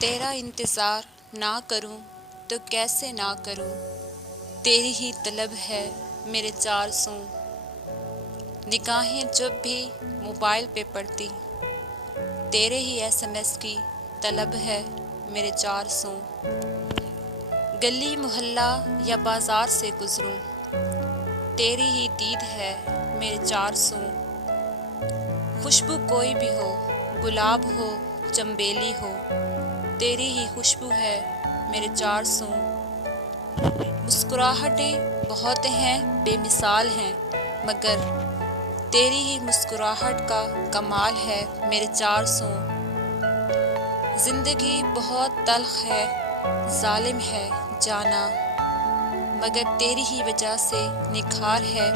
तेरा इंतज़ार ना करूं तो कैसे ना करूं, तेरी ही तलब है मेरे 400। निगाहें जब भी मोबाइल पे पड़ती, तेरे ही SMS की तलब है मेरे 400। गली मोहल्ला या बाज़ार से गुज़रूं, तेरी ही दीद है मेरे 400। खुशबू कोई भी हो, गुलाब हो चंबेली हो, तेरी ही खुशबू है मेरे 400। मुस्कुराहटें बहुत हैं बेमिसाल हैं, मगर तेरी ही मुस्कुराहट का कमाल है मेरे 400। ज़िंदगी बहुत तल्ख़ है, ज़ालिम है जाना, मगर तेरी ही वजह से निखार है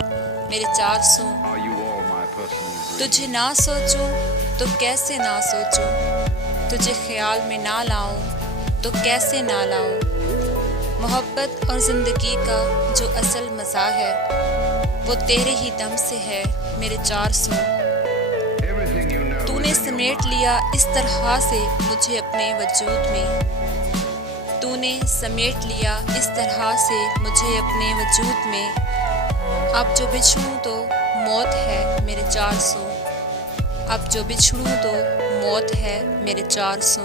मेरे 400। तुझे ना सोचूं तो कैसे ना सोचूं, तुझे ख्याल में ना लाऊं तो कैसे ना लाऊं। मोहब्बत और ज़िंदगी का जो असल मज़ा है, वो तेरे ही दम से है मेरे 400। तूने समेट लिया इस तरह से मुझे अपने वजूद में, तूने समेट लिया इस तरह से मुझे अपने वजूद में। अब जो बिछड़ूं तो मौत है मेरे 400, अब जो बिछड़ूं तो मौत है मेरे 400।